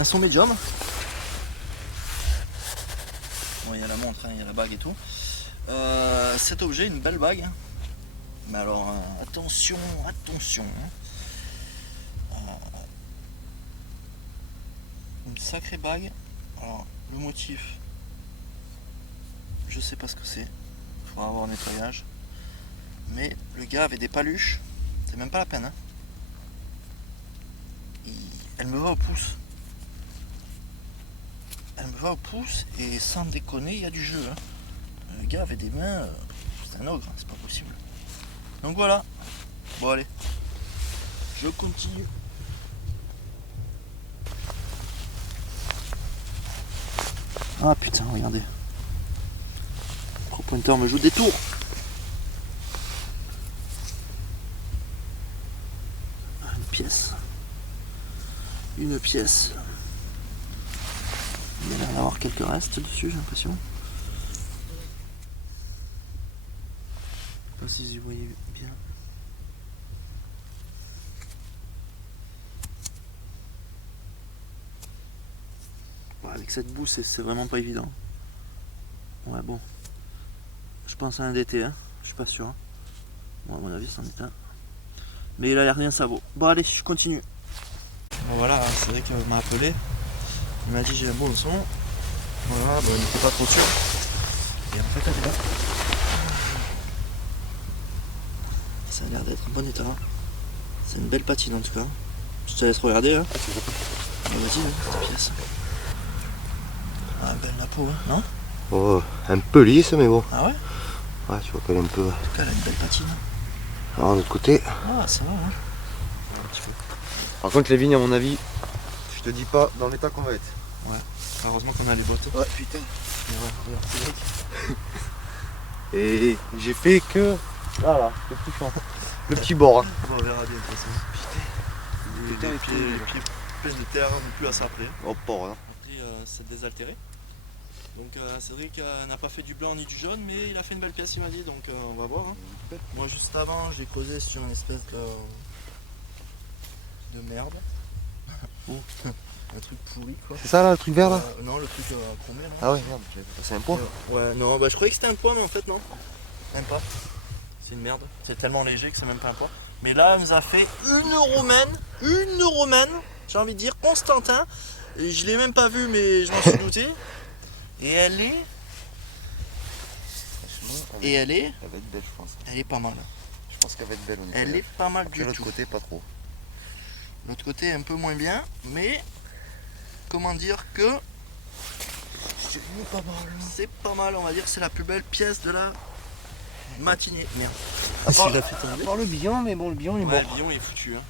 un son médium. Bon, il y a la montre, il y a la bague et tout. Cet objet, une belle bague. Mais alors, attention, attention. Une sacrée bague. Alors, le motif, je sais pas ce que c'est. Il faudra avoir un nettoyage. Mais le gars avait des paluches. C'est même pas la peine. Hein. Elle me va au pouce. Elle me va au pouce et sans déconner, il y a du jeu. Hein. Le gars avait des mains. C'est un ogre, hein, c'est pas possible. Donc voilà. Bon, allez. Je continue. Ah putain, regardez. Le pointeur me joue des tours. Une pièce. Une pièce. Il y a l'air d'avoir quelques restes dessus, j'ai l'impression. Je sais pas si vous voyez bien. Avec cette boue, c'est vraiment pas évident. Ouais, bon. Je pense à un DT, hein. Je suis pas sûr. Hein. Bon, à mon avis, c'en est un. Mais il a l'air rien, ça vaut. Bon, allez, je continue. Bon, voilà, c'est vrai qu'il m'a appelé. Il m'a dit j'ai un bon son. Voilà, bon, il n'était pas trop sûr. Et en fait, elle est là. Ça a l'air d'être en bon état. C'est une belle patine en tout cas. Je te laisse regarder. Hein. Vas-y, hein, cette pièce. Ah, belle la peau, hein, non? Oh, un peu lisse, mais bon. Ah ouais? Ouais, tu vois qu'elle est un peu. En tout cas, elle a une belle patine. Alors, de l'autre côté. Ah, ça va, hein. Par contre, les vignes, à mon avis, je te dis pas dans l'état qu'on va être. Ouais, heureusement qu'on a les bottes. Ouais, putain. Ouais, regarde, c'est vrai. Et j'ai fait que. Voilà, le petit champ. Le petit bord. Hein. Bon, on verra bien de toute façon. Putain, les pieds pleins de terre, non plus à ça après. Oh, port, hein. Après, c'est désaltéré. Donc Cédric n'a pas fait du blanc ni du jaune, mais il a fait une belle pièce, il m'a dit, donc on va voir. Hein. Moi, juste avant, j'ai causé sur une espèce de merde. Un truc pourri, quoi. C'est ça là, le truc vert là? Non, le truc chromé. Là. Ah ouais, merde, c'est un poids. Ouais, non, bah je croyais que c'était un poids, mais en fait, non. Même pas. C'est une merde. C'est tellement léger que c'est même pas un poids. Mais là, elle nous a fait une romaine, j'ai envie de dire, Constantin. Et je l'ai même pas vue, mais je m'en suis douté. Et elle est. Elle va être belle, je pense. Elle est pas mal. Je pense qu'elle va être belle. Elle est pas mal du l'autre tout. côté, pas trop. L'autre côté, un peu moins bien, mais. Comment dire que. C'est pas mal, on va dire, c'est la plus belle pièce de la matinée. Merde. À part le billon, mais bon, le billon il est mort. Ouais, le billon est foutu, hein.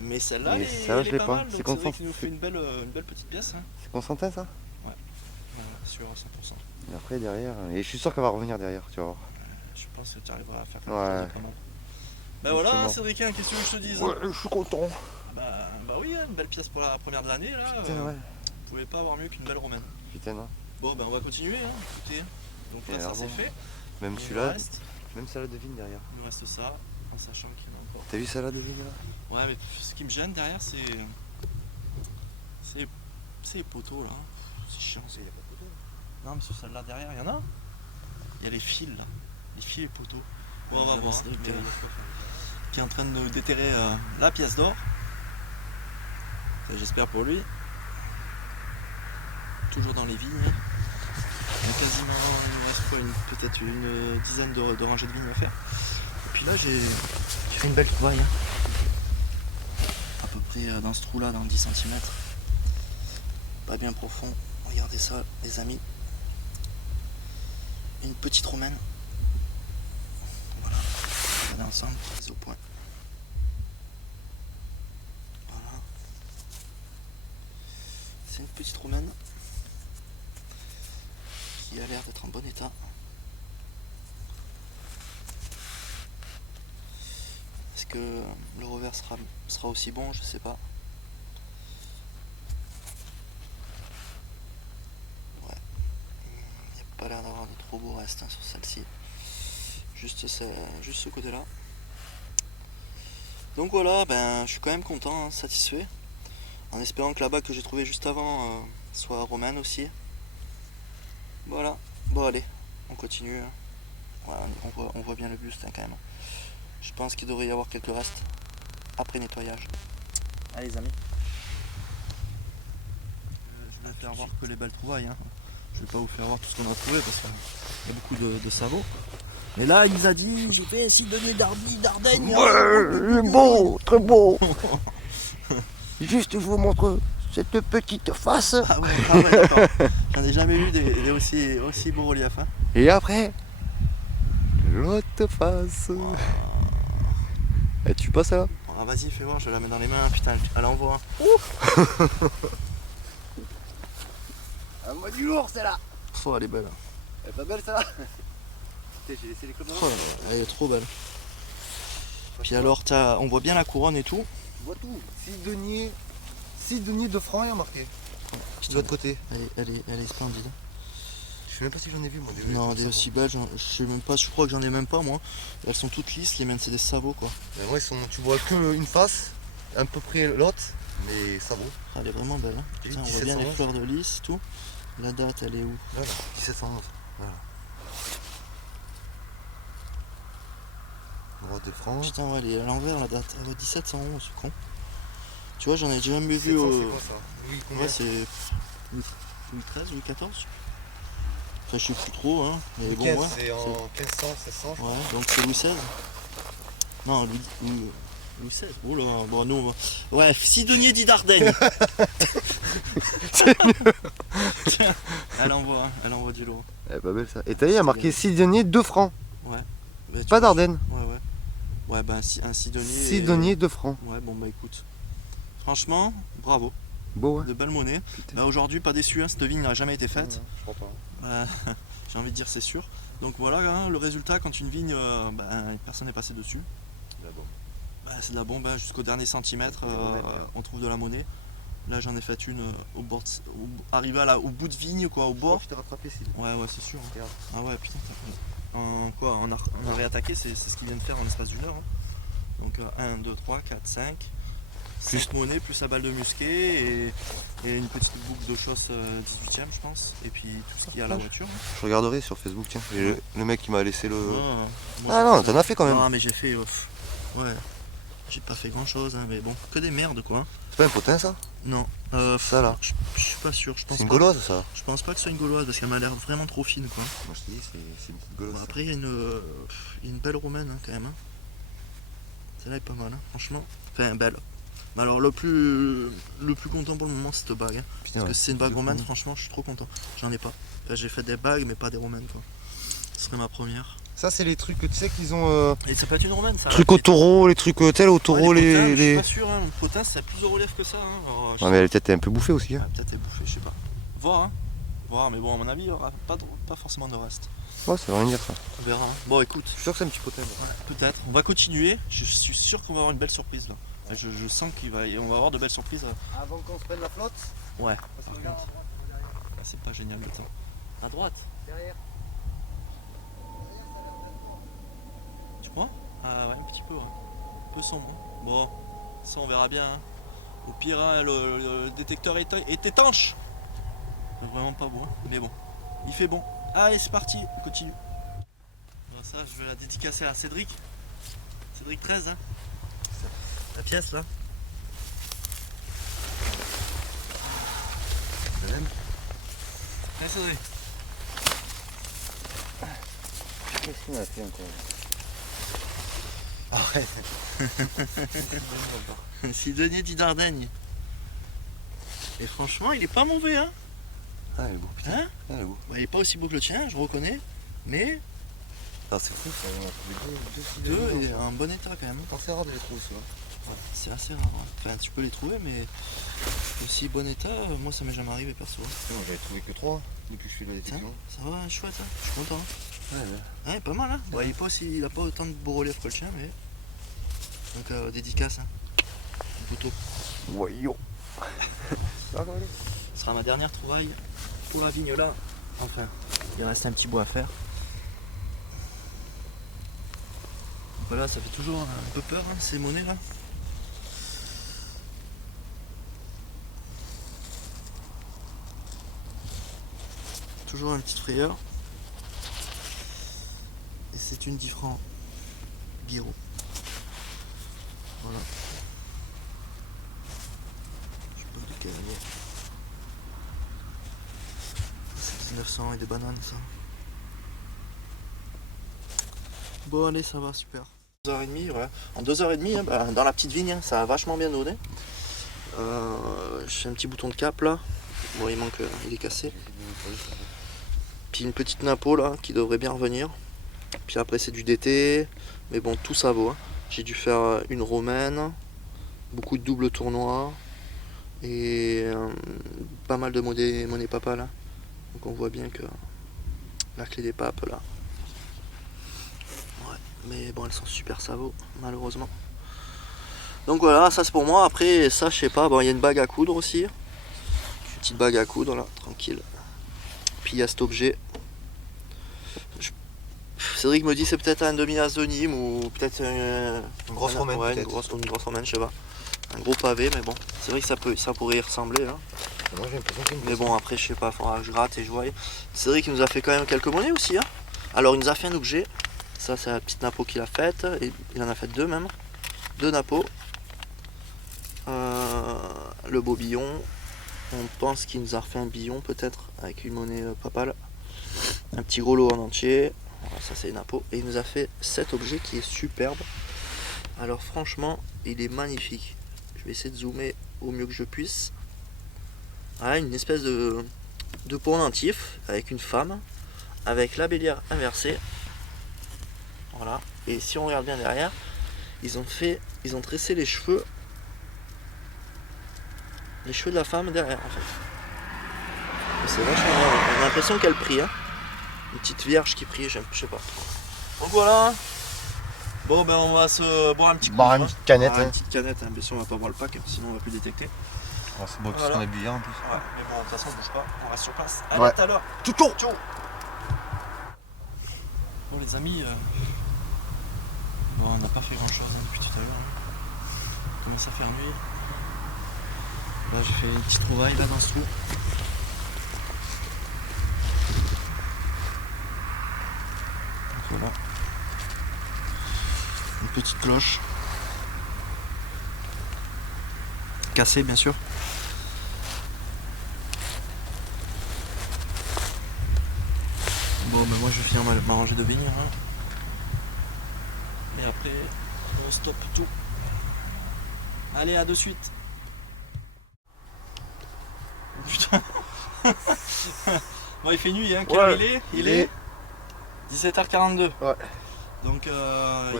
Mais celle-là, Mais elle celle-là, est je l'ai pas pas. mal. C'est Donc Constantin. vrai qu'il nous fait une belle petite pièce. Hein. C'est Constantin ça? Ouais, sûr à 100%. Et après derrière, et je suis sûr qu'elle va revenir derrière, tu vas voir. Je pense que tu arriveras à faire quelque Ouais. chose de pas mal. Bah voilà, Cédricien, qu'est-ce que je te dis? Ouais, je suis content. Bah oui, une belle pièce pour la première de l'année là. Putain, ouais. Vous pouvez pas avoir mieux qu'une belle romaine. Putain, non. Bon, bah on va continuer. Hein. Écoutez, donc là, ça c'est fait. Même Il celui-là, reste- même salade de vigne derrière. Il nous reste ça, en sachant qu'il y en a encore. T'as vu salade de vigne là? Ouais, mais ce qui me gêne derrière, c'est les poteaux là. C'est chiant. Non, mais sur celle-là derrière, il y en a. Il y a les fils là. Les fils et les poteaux. Bon, on va voir. Qui est en train de déterrer la pièce d'or. J'espère pour lui. Toujours dans les vignes. Il y a quasiment, il nous reste quoi, peut-être une dizaine de rangées de vignes à faire. Et puis là, j'ai fait une belle trouvaille. Hein. À peu près dans ce trou là, dans 10 cm. Pas bien profond. Regardez ça, les amis. Une petite romaine. Voilà. On va aller ensemble, c'est au point. Voilà. C'est une petite romaine qui a l'air d'être en bon état. Est-ce que le revers sera aussi bon? Je sais pas. Ouais. Il n'y a pas l'air d'avoir de trop beaux restes hein, sur celle-ci. Juste ce côté-là. Donc voilà, ben, je suis quand même content, hein, satisfait. En espérant que la bague que j'ai trouvée juste avant soit romaine aussi. Voilà. Bon allez, on continue. Voilà, on voit bien le buste hein, quand même. Je pense qu'il devrait y avoir quelques restes après nettoyage. Allez les amis. Je vais faire voir que les belles trouvailles. Hein. Je vais pas vous faire voir tout ce qu'on a trouvé parce qu'il y a beaucoup de sabots. Mais là il nous a dit j'ai fait un site de Dardenne. Ouais, beau, très beau. Juste je vous montre cette petite face. Ah ouais, d'accord. J'en ai jamais vu des aussi beaux reliefs. Hein. Et après, l'autre face. Oh. Et tu passes là? Ah, vas-y fais voir, je la mets dans les mains, putain elle envoie. Un mot du lourd celle-là. Oh elle est belle. Elle est pas belle celle-là? J'ai laissé les commandes. Oh, elle est trop belle. Puis alors on voit bien la couronne et tout. Tu vois tout. 6 deniers de francs, il y a marqué. De l'autre côté. Elle est splendide. Je sais même pas si j'en ai vu moi. Non, des aussi belles, je sais même pas, je crois que j'en ai même pas moi. Elles sont toutes lisses, les miennes c'est des sabots quoi. Ouais, tu vois que une face, à peu près l'autre, mais ça vaut. Elle est vraiment belle. Hein. Putain, on voit bien les 1711. fleurs de lys, tout. La date elle est où? Voilà, 1711. Voilà. Droite de francs. Putain ouais, elle est à l'envers la date. Elle vaut 1711, c'est con. Tu vois, j'en ai déjà même vu 1700, au. c'est quoi ça? Louis combien? Ouais, c'est Louis XIII, Louis XIV. Enfin, je sais plus trop, hein. Mais Louis bon, XV, ouais. c'est en 1500, 1600. Ouais, donc c'est Louis XVI. Non, Louis XVI. Oh là, bon, nous. Ouais, Sidonie dit Dardenne. Tiens, elle envoie du lourd. Elle est pas belle ça. Et t'as vu, il y a marqué 6 deniers, 2 francs. Ouais. Bah, tu Pas vois, d'Ardennes. Ouais, ouais. Ouais, bah un Sidonie. 6 deniers, 2 francs. Ouais, bon, bah écoute. Franchement, bravo. Beau, hein. De belle monnaie. Bah, aujourd'hui, pas déçu, hein, cette vigne n'a jamais été faite. Je crois pas. J'ai envie de dire, c'est sûr. Donc voilà, hein, le résultat, quand une vigne, personne n'est passé dessus. Bah, c'est de la bombe, hein, jusqu'au dernier centimètre, on trouve de la monnaie. Là, j'en ai fait une au bord, arrivé au bout de vigne, quoi, au bord. Je t'ai rattrapé, si. Ouais, c'est sûr. Hein. Regarde. Ah ouais, putain, on a réattaqué, c'est ce qu'il vient de faire en l'espace d'une heure. Hein. Donc 1, 2, 3, 4, 5. Plus 5 monnaies, plus la balle de musquet et une petite boucle de chausse 18ème, je pense. Et puis tout ce qu'il y a à la voiture. Hein. Je regarderai sur Facebook, tiens. Et le mec qui m'a laissé le. Moi, Ah non, t'en as fait quand même. Non, mais j'ai fait. Ouais. J'ai pas fait grand chose, hein, mais bon, que des merdes quoi. C'est pas un potin ça? Non. Ça là. Je suis pas sûr, je pense C'est une pas. gauloise ça? Je pense pas que ce soit une gauloise parce qu'elle m'a l'air vraiment trop fine quoi. Moi je te dis, c'est une petite gauloise. Bon, après il y a une belle romaine hein, quand même. Hein. Celle-là est pas mal, hein, franchement. Enfin, belle. Mais alors le plus content pour le moment c'est cette bague. Hein, Putain, parce que ouais. si c'est une bague romaine, franchement je suis trop content. J'en ai pas. Enfin, j'ai fait des bagues mais pas des romaines quoi. Ce serait ma première. Ça c'est les trucs, tu sais qu'ils ont. Et ça peut être une romaine ça. Trucs au taureau, les trucs tels au taureau, Ouais, potins, Je les. suis pas sûr, hein. Le potin c'est plus de relief que ça. Hein. Alors, Non mais elle est peut-être un peu bouffée aussi. Hein. Peut-être est bouffé, je sais pas. Voir, hein. Voir, mais bon, à mon avis, il n'y aura pas forcément de reste. Ouais, ça veut rien dire ça. On verra. Hein. Bon, écoute, Je suis sûr que c'est un petit potin. peut-être. On va continuer. Je suis sûr qu'on va avoir une belle surprise là. Enfin, je sens on va avoir de belles surprises. Avant qu'on se prenne la flotte. Ouais. Par contre, c'est pas génial le temps. À droite. Derrière. Tu crois? Ah ouais, un petit peu. Hein. Un peu sombre. Hein. Bon, ça on verra bien. Hein. Au pire, hein, le détecteur est étanche. C'est vraiment pas beau, hein. Mais bon, il fait bon. Allez, c'est parti, on continue. Bon, ça, je vais la dédicacer à Cédric. Cédric 13, hein. La pièce là. Allez, Cédric. Qu'est-ce qu'on a fait encore? Arrête. Sidonie dit Dardenne. Et franchement, il est pas mauvais, hein. Ah, elle est beau, putain. Hein Ah, elle est beau. Bah, il est pas aussi beau que le tien, je reconnais. Mais Ah, c'est fou, ça, on a trouvé deux et en bon état quand même. C'est rare de les trouver, ça. Ouais, c'est assez rare. Hein. Enfin, tu peux les trouver, mais aussi bon état, moi ça m'est jamais arrivé perso. Hein. Non, j'avais trouvé que 3 depuis que je fais la détection. Ça va, chouette, hein. Je suis content. Ouais. Ouais, pas mal, hein. Bon, il a pas autant de beaux reliefs que le tien, mais. Donc, dédicace, hein. Poteau. Voyons. Ce sera ma dernière trouvaille pour la vigne là. Enfin, il reste un petit bout à faire. Voilà, ça fait toujours un peu peur, hein, ces monnaies là. toujours une petite frayeur. Et c'est une 10 francs Guiraud. Voilà. Je sais pas de quelle année. C'est 1900 et des bananes ça. Bon allez, ça va, super. 2h30, ouais. En 2h30, hein, bah, dans la petite vigne, hein, ça a vachement bien donné. J'ai un petit bouton de cap là. Bon, il manque, il est cassé. Puis une petite napo là qui devrait bien revenir. Puis après c'est du DT, mais bon, tout ça vaut. Hein. J'ai dû faire une romaine, beaucoup de doubles tournois et pas mal de monnaie papa là. Donc on voit bien que la clé des papes là. Ouais, mais bon, elles sont super savos malheureusement. Donc voilà, ça c'est pour moi. Après ça, je sais pas, bon, il y a une bague à coudre aussi. Une petite bague à coudre là, tranquille. Puis il y a cet objet. Cédric me dit c'est peut-être un demi-as de Nîmes ou peut-être Une grosse romaine, ouais, peut-être. une grosse romaine, je sais pas. Un gros pavé, mais bon, c'est vrai que ça pourrait y ressembler. Hein. Moi j'ai l'impression qu'il y a une Mais bon, après, je sais pas, faudra que je gratte et je voie. Cédric il nous a fait quand même quelques monnaies aussi. Hein. Alors, il nous a fait un objet. Ça, c'est la petite napo qu'il a faite. Et il en a fait deux même. Deux napos. Le beau billon. On pense qu'il nous a refait un billon peut-être avec une monnaie papale. Un petit gros lot en entier. Voilà, ça c'est une napo. Et il nous a fait cet objet qui est superbe. Alors franchement, il est magnifique. Je vais essayer de zoomer au mieux que je puisse. Voilà, une espèce de pendentif avec une femme, avec la bélière inversée. Voilà. Et si on regarde bien derrière, ils ont tressé les cheveux de la femme derrière en fait. C'est vachement bien. On a l'impression qu'elle prie. Hein. Une petite vierge qui prie, je sais pas. Donc voilà. Bon ben on va se boire un petit coup. Boire une petite canette. Une petite canette, hein. Bien sûr on va pas boire le pack, sinon on va plus détecter. C'est beau tout ce Voilà. qu'on a bu hier en plus. Ouais, mais bon, de toute façon on bouge pas, on reste sur place. Allez, Ouais. à tout à l'heure. Ciao. Ciao. Bon les amis, bon, on n'a pas fait grand chose depuis tout à l'heure. On commence à faire nuit. Là j'ai fait une petite trouvaille là dans ce trou. Donc voilà. Une petite cloche. Cassée bien sûr. Bon ben moi je vais finir ma rangée de vignes. Hein. Et après on stoppe tout. Allez, à de suite. Putain. Bon il fait nuit hein, quelle heure il est 17h42. Ouais. Donc il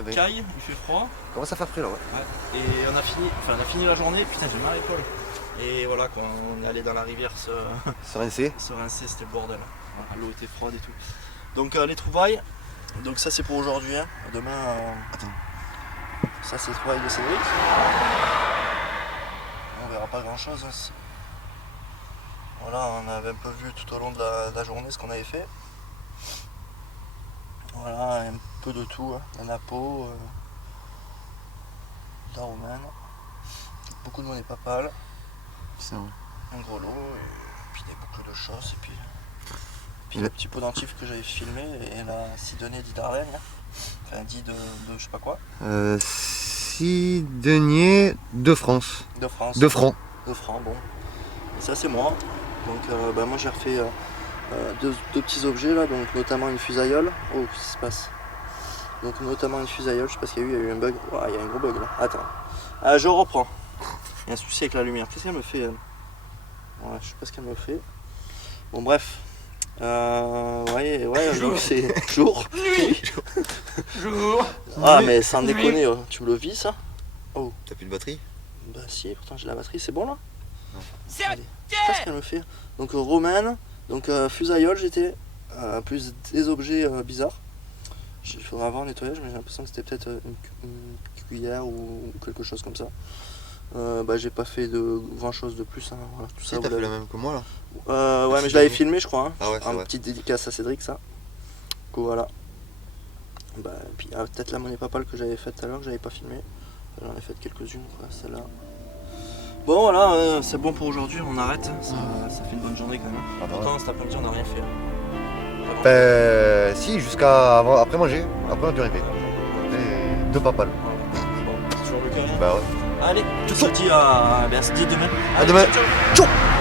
mec. caille, il fait froid. Comment ça fait après là ouais. Ouais. Et on a fini la journée, putain j'ai mal à l'épaule. Et voilà quoi, on est allé dans la rivière se rincer. rincer, c'était le bordel. Voilà, l'eau était froide et tout. Donc les trouvailles, donc ça c'est pour aujourd'hui. Hein. Demain, Attends. ça c'est les trouvailles de Cédric. On verra pas grand chose. Hein. Voilà, on avait un peu vu tout au long de la journée ce qu'on avait fait. Voilà, un peu de tout, hein. La napo, la romaine, beaucoup de monnaie papale, C'est vrai. un gros lot, et puis des boucles de choses, et puis le petit pendentif que j'avais filmé, et la Sidonie d'Arlène, enfin dit de je sais pas quoi, 6 deniers de France. de France. 2 francs. 2 francs, bon. Et ça c'est moi. Donc moi j'ai refait deux petits objets là, donc notamment une fusaillole. Oh, qu'est-ce qui se passe? Donc notamment une fusaillole, je sais pas ce qu'il y a eu un bug. Oh, il y a un gros bug là. Attends. Je reprends. Il y a un souci avec la lumière. Qu'est-ce qu'elle me fait elle? Ouais, je sais pas ce qu'elle me fait. Bon bref. Ouais, donc c'est jour. Nuit. Jour. Ah mais sans déconner, tu me le vis ça? Oh. T'as plus de batterie? Bah si, pourtant j'ai la batterie, c'est bon là? Non. Allez. Je sais pas ce qu'elle me fait. Donc romaine, donc fusaillole j'étais, plus des objets bizarres. Il faudra avoir un nettoyage, mais j'ai l'impression que c'était peut-être une cuillère ou quelque chose comme ça. J'ai pas fait de grand chose de plus. Hein. Voilà, tout ça, Si, t'as vous fait l'avez. la même que moi là. Ouais, mais je l'avais filmé, je crois. Hein. Ah ouais, c'est Un vrai. petite dédicace à Cédric, ça. Du coup, voilà. Et puis peut-être la monnaie papale que j'avais faite tout à l'heure, que j'avais pas filmé. J'en ai fait quelques-unes, celle-là. Bon, voilà, c'est bon pour aujourd'hui, on arrête. Ça fait une bonne journée quand même. Ah bah ouais. Pourtant, cet après-midi, on n'a rien fait. Ben, si, jusqu'à après manger. Après, on a plus rien fait. Et deux papales. Bon, toujours le cœur. Bah ouais. Allez, je te dis à, ben, on se dit demain. À demain. ciao, ciao. Ciao.